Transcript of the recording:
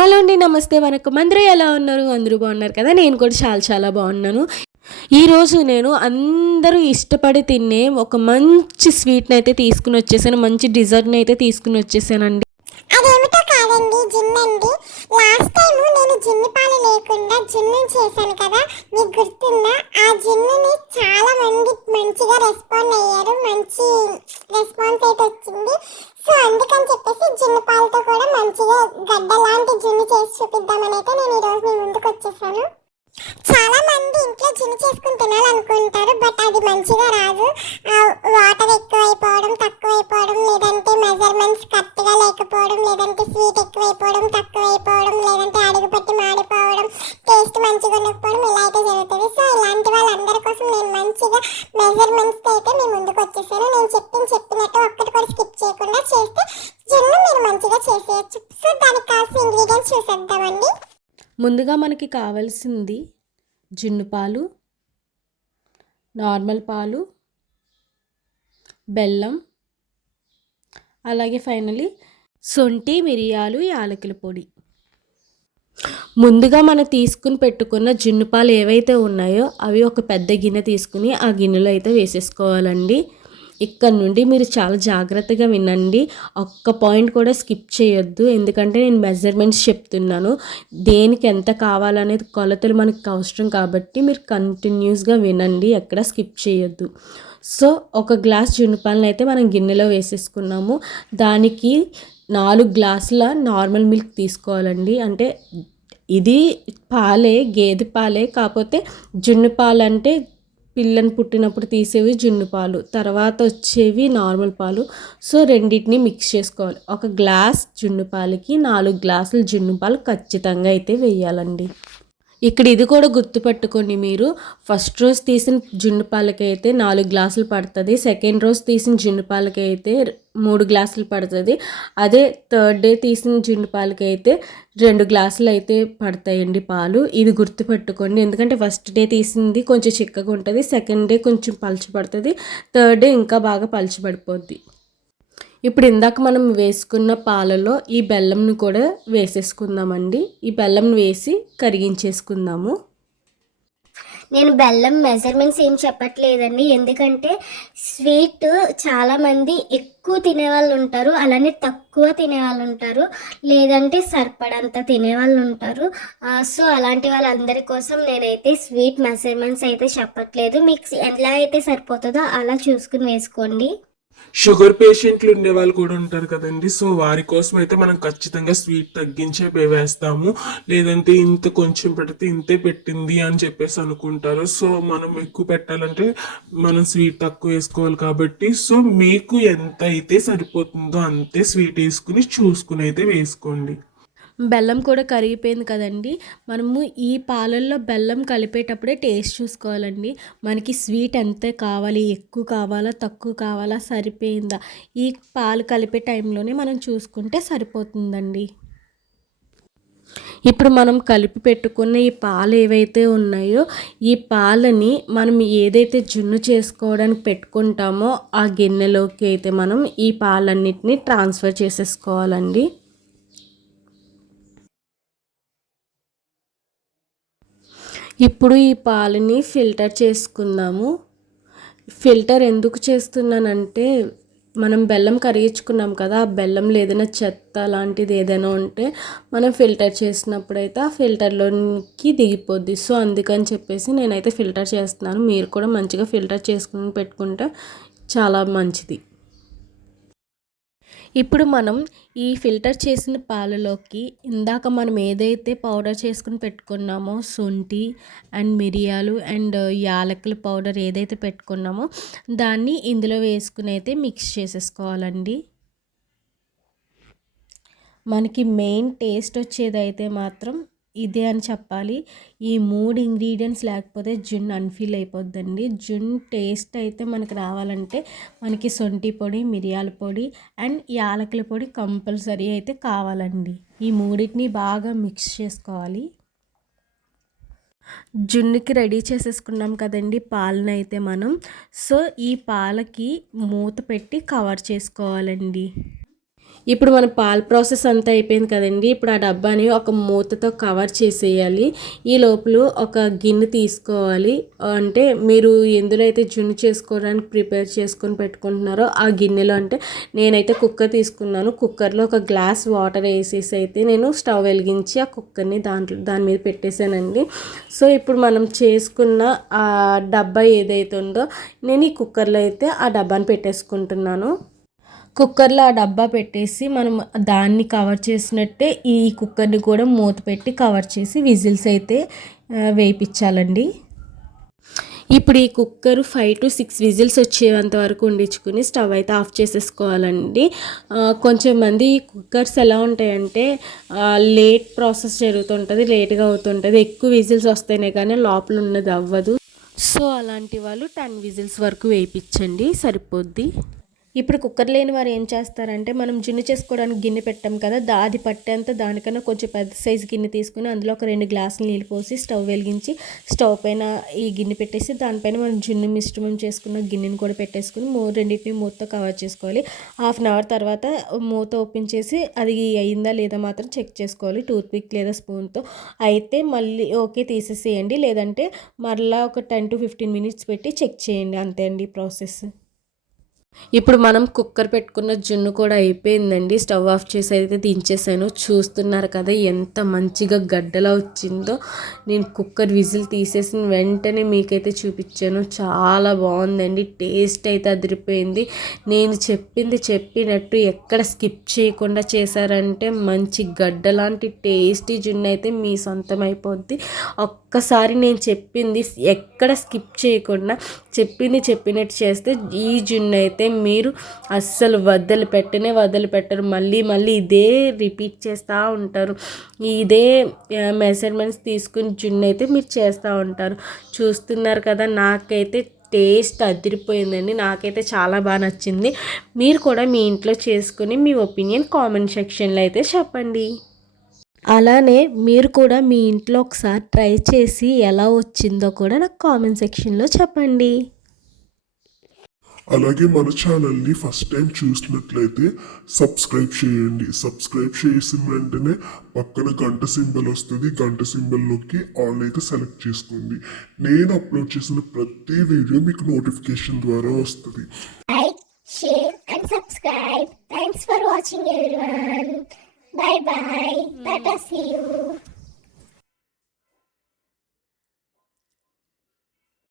Hello అండి, నమస్తే, వనకం. అందరూ ఎలా ఉన్నారు? అందరూ బాగున్నారు కదా? నేను కూడా చాలా చాలా బాగున్నాను. ఈరోజు నేను అందరూ ఇష్టపడి తినే ఒక మంచి స్వీట్ని అయితే తీసుకుని వచ్చేసాను. మంచి డిజర్ట్ని అయితే తీసుకుని వచ్చేసానండి. అదేమిటో కాదండి, జున్నండి. లాస్ట్ టైం నేను జున్ను పాలు లేకుండా జున్ను చేశాను కదా, మీకు గుర్తుందా? ఆ జున్నుని చాలా మంది మంచిగా రెస్పాండ్ అయ్యారు, మంచి రెస్పాన్స్ అయితే వచ్చింది. సో అందుకని చెప్పేసి జున్ను పాలతో కూడా మంచిగా గడ్డ లాంటి జున్ను చేసి చూపిద్దామని అయితే నేను ఈరోజు మీ ముందుకు వచ్చేసాను. చాలా మంది ఇంట్లో జున్ను చేసుకుని తినాలనుకుంటారు, బట్ అది మంచిగా రాదు. వాటర్ ఎక్కువైపోవడం, తక్కువైపోవడం, లేదంటే మెజర్మెంట్స్ కరెక్ట్గా లేకపోవడం, లేదంటే స్వీట్ ఎక్కువైపోవడం, తక్కువైపోవడం, లేదంటే అడుగు పట్టి మాడిపోవడం, టేస్ట్ మంచిగా ఉండకపోవడం, ఇలా అయితే జరుగుతుంది. సో ఇలాంటి వాళ్ళందరి కోసం నేను మంచిగా మెజర్మెంట్స్తో అయితే మీ ముందుకు వచ్చేసాను. నేను చెప్పినట్టు ఒక్కటి కూడా స్కిప్ చేయకుండా చేస్తే జున్ను మీరు మంచిగా చేసేయచ్చు. సో దానికి కావాల్సిన ఇంగ్రీడియంట్స్ చూసేద్దామండి. ముందుగా మనకి కావాల్సింది జున్ను పాలు, నార్మల్ పాలు, బెల్లం, అలాగే ఫైనలీ సొంటి, మిరియాలు, యాలకుల పొడి. ముందుగా మనం తీసుకుని పెట్టుకున్న జున్ను పాలు ఏవైతే ఉన్నాయో అవి ఒక పెద్ద గిన్నె తీసుకుని ఆ గిన్నెలో అయితే వేసేసుకోవాలండి. ఇక్కడ నుండి మీరు చాలా జాగ్రత్తగా వినండి, ఒక్క పాయింట్ కూడా స్కిప్ చేయొద్దు. ఎందుకంటే నేను మెజర్మెంట్స్ చెప్తున్నాను, దేనికి ఎంత కావాలనేది కొలతలు మనకు అవసరం కాబట్టి మీరు కంటిన్యూస్గా వినండి, ఎక్కడ స్కిప్ చేయొద్దు. సో ఒక గ్లాస్ జున్నుపాలను అయితే మనం గిన్నెలో వేసేసుకున్నాము. దానికి 4 గ్లాసుల నార్మల్ మిల్క్ తీసుకోవాలండి. అంటే ఇది పాలే, గేదె పాలే, కాకపోతే జున్ను పాలు అంటే పిల్లని పుట్టినప్పుడు తీసేవి జున్ను పాలు, తర్వాత వచ్చేవి నార్మల్ పాలు. సో రెండింటిని మిక్స్ చేసుకోవాలి. ఒక గ్లాస్ జున్ను పాలకి 4 గ్లాసులు జున్ను పాలు ఖచ్చితంగా అయితే వేయాలండి. ఇక్కడ ఇది కూడా గుర్తుపట్టుకోండి, మీరు ఫస్ట్ రోజు తీసిన జున్ను పాలకి అయితే 4 గ్లాసులు పడుతుంది, సెకండ్ రోజు తీసిన జున్ను పాలకి అయితే 3 గ్లాసులు పడుతుంది, అదే థర్డ్ డే తీసిన జున్ను పాలకి అయితే 2 గ్లాసులు అయితే పడతాయండి పాలు. ఇది గుర్తుపెట్టుకోండి, ఎందుకంటే ఫస్ట్ డే తీసింది కొంచెం చిక్కగా ఉంటుంది, సెకండ్ డే కొంచెం పలుచబడుతుంది, థర్డ్ డే ఇంకా బాగా పలుచబడిపోద్ది. ఇప్పుడు ఇందాక మనం వేసుకున్న పాలలో ఈ బెల్లంను కూడా వేసేసుకుందామండి. ఈ బెల్లం వేసి కరిగించేసుకుందాము. నేను బెల్లం మెజర్మెంట్స్ ఏం చెప్పట్లేదండి, ఎందుకంటే స్వీట్ చాలామంది ఎక్కువ తినేవాళ్ళు ఉంటారు, అలానే తక్కువ తినేవాళ్ళు ఉంటారు, లేదంటే సరిపడంత తినేవాళ్ళు ఉంటారు. సో అలాంటి వాళ్ళందరి కోసం నేనైతే స్వీట్ మెజర్మెంట్స్ అయితే చెప్పట్లేదు, మీకు ఎలా అయితే సరిపోతుందో అలా చూసుకుని వేసుకోండి. షుగర్ పేషెంట్లు ఉండే వాళ్ళు కూడా ఉంటారు కదండి. సో వారి కోసం అయితే మనం ఖచ్చితంగా స్వీట్ తగ్గించే వేస్తాము, లేదంటే ఇంత కొంచెం పెడితే ఇంతే పెట్టింది అని చెప్పేసి అనుకుంటారు. సో మనం ఎక్కువ పెట్టాలంటే మనం స్వీట్ తక్కువ వేసుకోవాలి కాబట్టి, సో మీకు ఎంత అయితే సరిపోతుందో అంతే స్వీట్ వేసుకుని చూసుకుని అయితే వేసుకోండి. బెల్లం కూడా కరిగిపోయింది కదండి. మనము ఈ పాలల్లో బెల్లం కలిపేటప్పుడే టేస్ట్ చూసుకోవాలండి. మనకి స్వీట్ ఎంత కావాలి, ఎక్కువ కావాలా, తక్కువ కావాలా, సరిపోయిందా, ఈ పాలు కలిపే టైంలోనే మనం చూసుకుంటే సరిపోతుందండి. ఇప్పుడు మనం కలిపి పెట్టుకున్న ఈ పాలు ఏవైతే ఉన్నాయో ఈ పాలని మనం ఏదైతే జున్ను చేసుకోవడానికి పెట్టుకుంటామో ఆ గిన్నెలోకి అయితే మనం ఈ పాలన్నిటిని ట్రాన్స్ఫర్ చేసేసుకోవాలండి. ఇప్పుడు ఈ పాలని ఫిల్టర్ చేసుకుందాము. ఫిల్టర్ ఎందుకు చేస్తున్నానంటే మనం బెల్లం కరిగించుకున్నాం కదా, ఆ బెల్లంలో ఏదైనా చెత్త లాంటిది ఏదైనా ఉంటే మనం ఫిల్టర్ చేసినప్పుడైతే ఆ ఫిల్టర్లోకి దిగిపోద్ది. సో అందుకని చెప్పేసి నేనైతే ఫిల్టర్ చేస్తున్నాను. మీరు కూడా మంచిగా ఫిల్టర్ చేసుకుని పెట్టుకుంటే చాలా మంచిది. ఇప్పుడు మనం ఈ ఫిల్టర్ చేసిన పాలలోకి ఇందాక మనం ఏదైతే పౌడర్ చేసుకుని పెట్టుకున్నామో శొంఠి అండ్ మిరియాలు అండ్ యాలకుల పౌడర్ ఏదైతే పెట్టుకున్నామో దాన్ని ఇందులో వేసుకుని అయితే మిక్స్ చేసేసుకోవాలండి. మనకి మెయిన్ టేస్ట్ వచ్చేదైతే మాత్రం ఇదే అని చెప్పాలి. ఈ 3 ఇంగ్రీడియంట్స్ లేకపోతే జున్ను అన్ఫీల్ అయిపోద్దండి. జున్ను టేస్ట్ అయితే మనకి రావాలంటే మనకి శొంఠి పొడి, మిరియాల పొడి అండ్ యాలకుల పొడి కంపల్సరీ అయితే కావాలండి. ఈ మూడింటిని బాగా మిక్స్ చేసుకోవాలి. జున్నుకి రెడీ చేసేసుకున్నాం కదండి పాలను అయితే మనం. సో ఈ పాలకి మూత పెట్టి కవర్ చేసుకోవాలండి. ఇప్పుడు మన పాల ప్రాసెస్ అంతా అయిపోయింది కదండి. ఇప్పుడు ఆ డబ్బాని ఒక మూతతో కవర్ చేసేయాలి. ఈ లోపల ఒక గిన్నె తీసుకోవాలి. అంటే మీరు ఎందులో అయితే జున్ను చేసుకోవడానికి ప్రిపేర్ చేసుకొని పెట్టుకుంటున్నారో ఆ గిన్నెలో, అంటే నేనైతే కుక్కర్ తీసుకున్నాను. కుక్కర్లో ఒక గ్లాస్ వాటర్ వేసేసి అయితే నేను స్టవ్ వెలిగించి ఆ కుక్కర్ని దాని మీద పెట్టేశానండి. సో ఇప్పుడు మనం చేసుకున్న ఆ డబ్బా ఏదైతే ఉందో నేను ఈ కుక్కర్లో అయితే ఆ డబ్బాని పెట్టేసుకుంటున్నాను. కుక్కర్లో ఆ డబ్బా పెట్టేసి మనం దాన్ని కవర్ చేసినట్టే ఈ కుక్కర్ని కూడా మూత పెట్టి కవర్ చేసి విజిల్స్ అయితే వేయించాలండి. ఇప్పుడు ఈ కుక్కర్ 5 to 6 విజిల్స్ వచ్చేంత వరకు ఉండించుకుని స్టవ్ అయితే ఆఫ్ చేసేసుకోవాలండి. కొంచెం మంది కుక్కర్స్ ఎలా ఉంటాయంటే లేట్ ప్రాసెస్ జరుగుతుంటుంది, లేట్గా అవుతుంటుంది, ఎక్కువ విజిల్స్ వస్తేనే కానీ లోపల ఉన్నది అవ్వదు. సో అలాంటి వాళ్ళు 10 విజిల్స్ వరకు వేయించండి, సరిపోద్ది. ఇప్పుడు కుక్కర్ లేని వారు ఏం చేస్తారంటే, మనం జున్ను చేసుకోవడానికి గిన్నె పెట్టాం కదా, అది పట్టేంత దానికన్నా కొంచెం పెద్ద సైజు గిన్నె తీసుకుని అందులో ఒక 2 గ్లాసులు నీళ్ళు పోసి స్టవ్ వెలిగించి స్టవ్ పైన ఈ గిన్నె పెట్టేసి దానిపైన మనం జున్ను మిశ్రమం చేసుకున్న గిన్నెని కూడా పెట్టేసుకుని రెండింటిని మూతతో కవర్ చేసుకోవాలి. 1/2 అవర్ తర్వాత మూత ఓపెన్ చేసి అది అయిందా లేదా మాత్రం చెక్ చేసుకోవాలి టూత్పిక్ లేదా స్పూన్తో. అయితే మళ్ళీ ఓకే తీసేసేయండి, లేదంటే మరలా ఒక 10 to 15 మినిట్స్ పెట్టి చెక్ చేయండి. అంతే అండి ప్రాసెస్. ఇప్పుడు మనం కుక్కర్ పెట్టుకున్న జున్ను కూడా అయిపోయిందండి. స్టవ్ ఆఫ్ చేసి అయితే దించేసాను. చూస్తున్నారు కదా ఎంత మంచిగా గడ్డలా వచ్చిందో. నేను కుక్కర్ విజిల్ తీసేసిన వెంటనే మీకైతే చూపించాను. చాలా బాగుందండి, టేస్ట్ అయితే అదిరిపోయింది. నేను చెప్పినట్టు ఎక్కడ స్కిప్ చేయకుండా చేశారంటే మంచి గడ్డ లాంటి టేస్టీ జున్ను అయితే మీ సొంతం అయిపోద్ది. ఒక్కసారి నేను చెప్పింది ఎక్కడ స్కిప్ చేయకుండా చెప్పినట్టు చేస్తే ఈ జున్ను అయితే మీరు అస్సలు వదిలిపెట్టరు. మళ్ళీ ఇదే రిపీట్ చేస్తూ ఉంటారు. ఇదే మెజర్మెంట్స్ తీసుకుని జున్ను అయితే మీరు చేస్తూ ఉంటారు. చూస్తున్నారు కదా, నాకైతే టేస్ట్ అదిరిపోయిందండి. నాకైతే చాలా బాగా నచ్చింది. మీరు కూడా మీ ఇంట్లో చేసుకుని మీ ఒపీనియన్ కామెంట్ సెక్షన్లో అయితే చెప్పండి. అలానే మీరు కూడా మీ ఇంట్లో ఒకసారి ట్రై చేసి ఎలా వచ్చిందో కూడా నాకు కామెంట్ సెక్షన్లో చెప్పండి. అలాగే మన ఛానల్ని ఫస్ట్ టైం చూసినట్లయితే సబ్స్క్రైబ్ చేయండి. సబ్స్క్రైబ్ చేసిన వెంటనే పక్కన గంట సింబల్ వస్తుంది. గంట సింబల్లోకి ఆల్ అయితే సెలెక్ట్ చేసుకోండి. నేను అప్లోడ్ చేసిన ప్రతి వీడియో మీకు నోటిఫికేషన్ ద్వారా వస్తుంది. Like, share and subscribe. Thanks for watching everyone. Bye bye. Tata, see you.